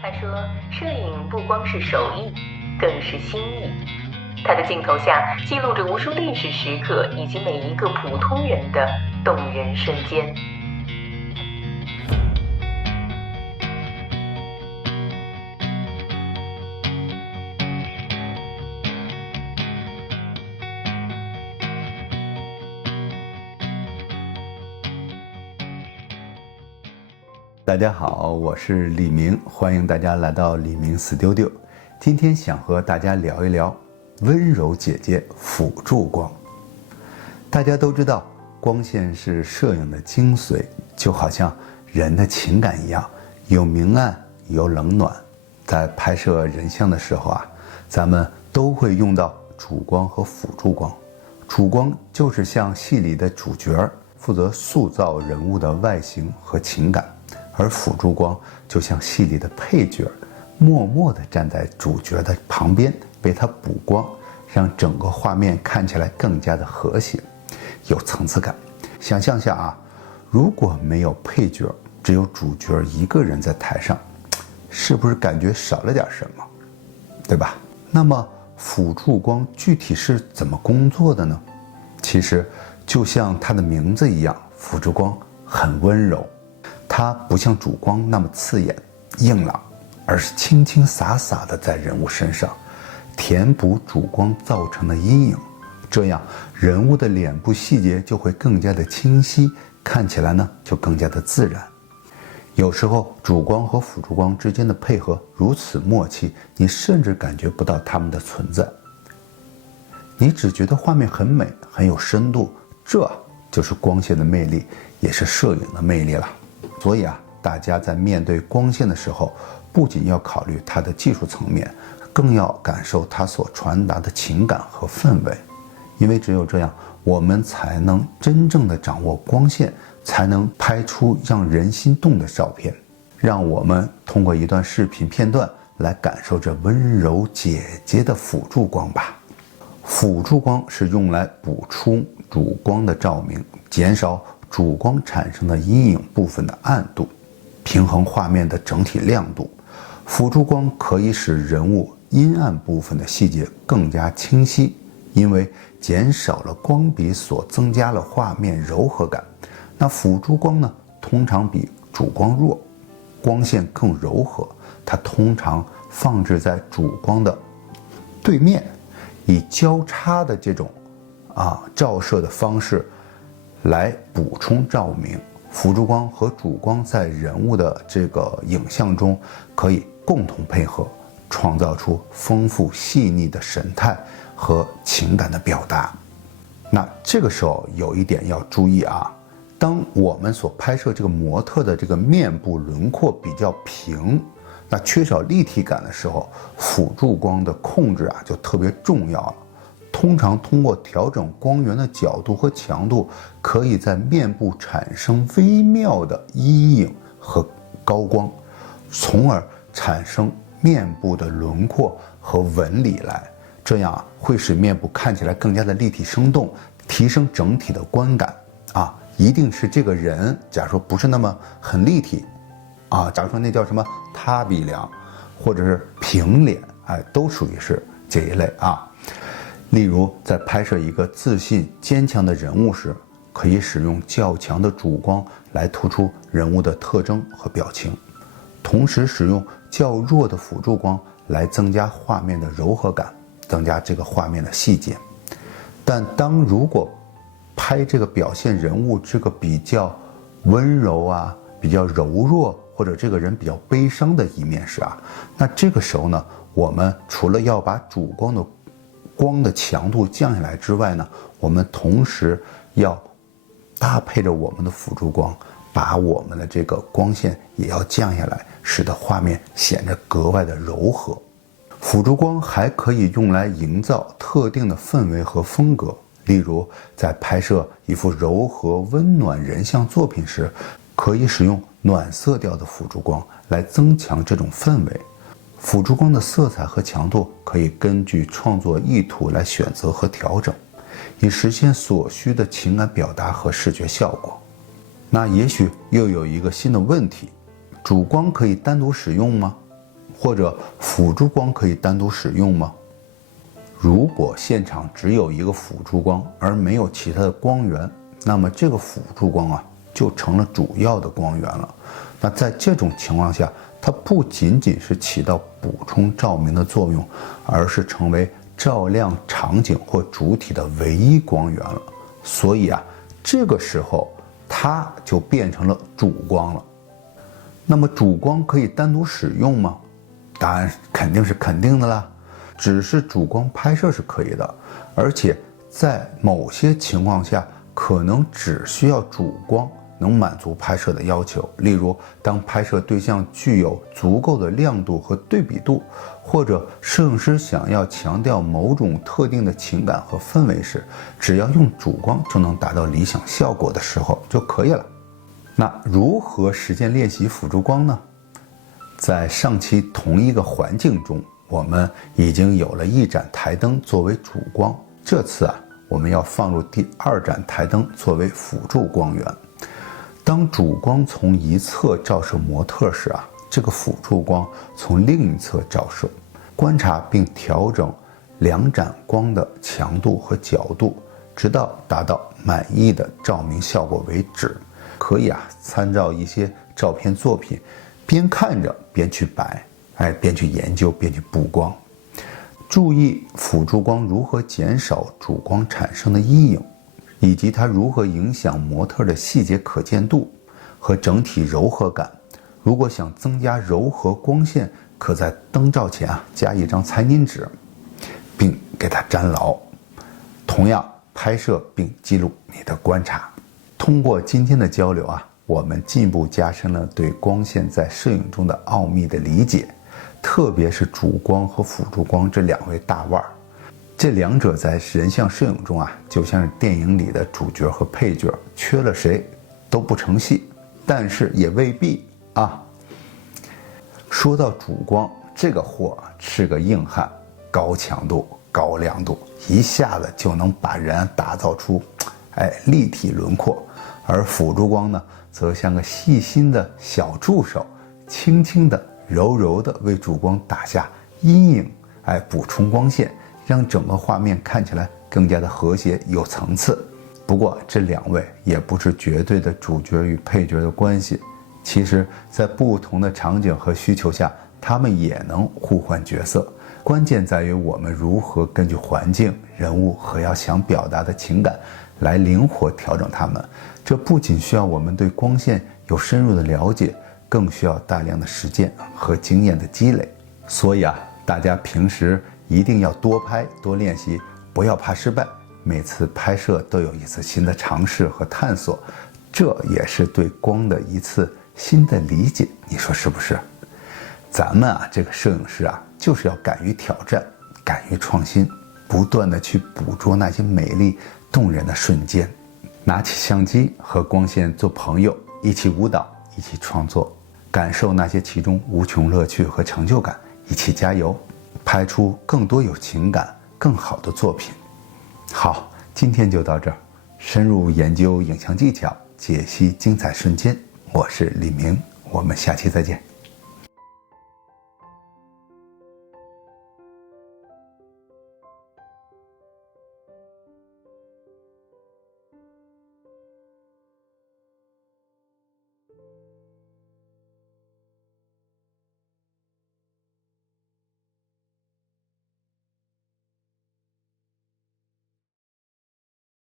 他说，摄影不光是手艺，更是心意。他的镜头下记录着无数历史时刻以及每一个普通人的动人瞬间。大家好，我是李明，欢迎大家来到李明 Studio。今天想和大家聊一聊温柔姐姐辅助光。大家都知道，光线是摄影的精髓，就好像人的情感一样，有明暗，有冷暖。在拍摄人像的时候啊，咱们都会用到主光和辅助光。主光就是像戏里的主角，负责塑造人物的外形和情感。而辅助光就像戏里的配角，默默地站在主角的旁边，为他补光，让整个画面看起来更加的和谐，有层次感。想象下啊，如果没有配角，只有主角一个人在台上，是不是感觉少了点什么？对吧？那么辅助光具体是怎么工作的呢？其实就像它的名字一样，辅助光很温柔。它不像主光那么刺眼硬朗，而是轻轻洒洒的在人物身上填补主光造成的阴影，这样人物的脸部细节就会更加的清晰，看起来呢就更加的自然。有时候主光和辅助光之间的配合如此默契，你甚至感觉不到它们的存在，你只觉得画面很美，很有深度，这就是光线的魅力，也是摄影的魅力了。所以啊，大家在面对光线的时候，不仅要考虑它的技术层面，更要感受它所传达的情感和氛围。因为只有这样，我们才能真正的掌握光线，才能拍出让人心动的照片。让我们通过一段视频片段来感受这温柔姐姐的辅助光吧。辅助光是用来补充主光的照明，减少主光产生的阴影部分的暗度，平衡画面的整体亮度。辅助光可以使人物阴暗部分的细节更加清晰，因为减少了光比所增加了画面柔和感。那辅助光呢，通常比主光弱，光线更柔和，它通常放置在主光的对面，以交叉的这种照射的方式来补充照明。辅助光和主光在人物的这个影像中可以共同配合，创造出丰富细腻的神态和情感的表达。那这个时候有一点要注意啊，当我们所拍摄这个模特的这个面部轮廓比较平，那缺少立体感的时候，辅助光的控制就特别重要了。通常通过调整光源的角度和强度，可以在面部产生微妙的阴影和高光，从而产生面部的轮廓和纹理来，这样会使面部看起来更加的立体生动，提升整体的观感一定是这个人，假如说不是那么很立体假如说那叫什么塌鼻梁或者是平脸，都属于是这一类例如在拍摄一个自信坚强的人物时，可以使用较强的主光来突出人物的特征和表情，同时使用较弱的辅助光来增加画面的柔和感，增加这个画面的细节。但如果拍这个表现人物这个比较温柔比较柔弱，或者这个人比较悲伤的一面时那这个时候呢，我们除了要把主光的光的强度降下来之外呢，我们同时要搭配着我们的辅助光，把我们的这个光线也要降下来，使得画面显得格外的柔和。辅助光还可以用来营造特定的氛围和风格，例如在拍摄一幅柔和温暖人像作品时，可以使用暖色调的辅助光来增强这种氛围。辅助光的色彩和强度可以根据创作意图来选择和调整，以实现所需的情感表达和视觉效果。那也许又有一个新的问题，主光可以单独使用吗？或者辅助光可以单独使用吗？如果现场只有一个辅助光，而没有其他的光源，那么这个辅助光啊就成了主要的光源了。那在这种情况下，它不仅仅是起到补充照明的作用，而是成为照亮场景或主体的唯一光源了。所以啊，这个时候它就变成了主光了。那么主光可以单独使用吗？答案肯定是肯定的啦。只是主光拍摄是可以的，而且在某些情况下，可能只需要主光能满足拍摄的要求。例如，当拍摄对象具有足够的亮度和对比度，或者摄影师想要强调某种特定的情感和氛围时，只要用主光就能达到理想效果的时候就可以了。那如何实践练习辅助光呢？在上期同一个环境中，我们已经有了一盏台灯作为主光，这次啊，我们要放入第二盏台灯作为辅助光源。当主光从一侧照射模特时啊，这个辅助光从另一侧照射，观察并调整两盏光的强度和角度，直到达到满意的照明效果为止。可以啊，参照一些照片作品，边看着边去摆，边去研究，边去补光。注意辅助光如何减少主光产生的阴影，以及它如何影响模特的细节可见度和整体柔和感。如果想增加柔和光线，可在灯罩前加一张餐巾纸，并给它粘牢。同样拍摄并记录你的观察。通过今天的交流我们进一步加深了对光线在摄影中的奥秘的理解，特别是主光和辅助光这两位大腕儿。这两者在人像摄影中就像是电影里的主角和配角，缺了谁都不成戏，但是也未必啊。说到主光，这个货是个硬汉，高强度、高亮度，一下子就能把人打造出立体轮廓。而辅助光呢，则像个细心的小助手，轻轻的、柔柔的为主光打下阴影，补充光线，让整个画面看起来更加的和谐有层次。不过这两位也不是绝对的主角与配角的关系，其实在不同的场景和需求下，他们也能互换角色。关键在于我们如何根据环境、人物和要想表达的情感来灵活调整它们。这不仅需要我们对光线有深入的了解，更需要大量的实践和经验的积累。所以大家平时一定要多拍多练习，不要怕失败，每次拍摄都有一次新的尝试和探索，这也是对光的一次新的理解，你说是不是？咱们这个摄影师就是要敢于挑战，敢于创新，不断的去捕捉那些美丽动人的瞬间。拿起相机和光线做朋友，一起舞蹈，一起创作，感受那些其中无穷乐趣和成就感，一起加油，拍出更多有情感、更好的作品。好，今天就到这儿。深入研究影像技巧，解析精彩瞬间，我是李明，我们下期再见。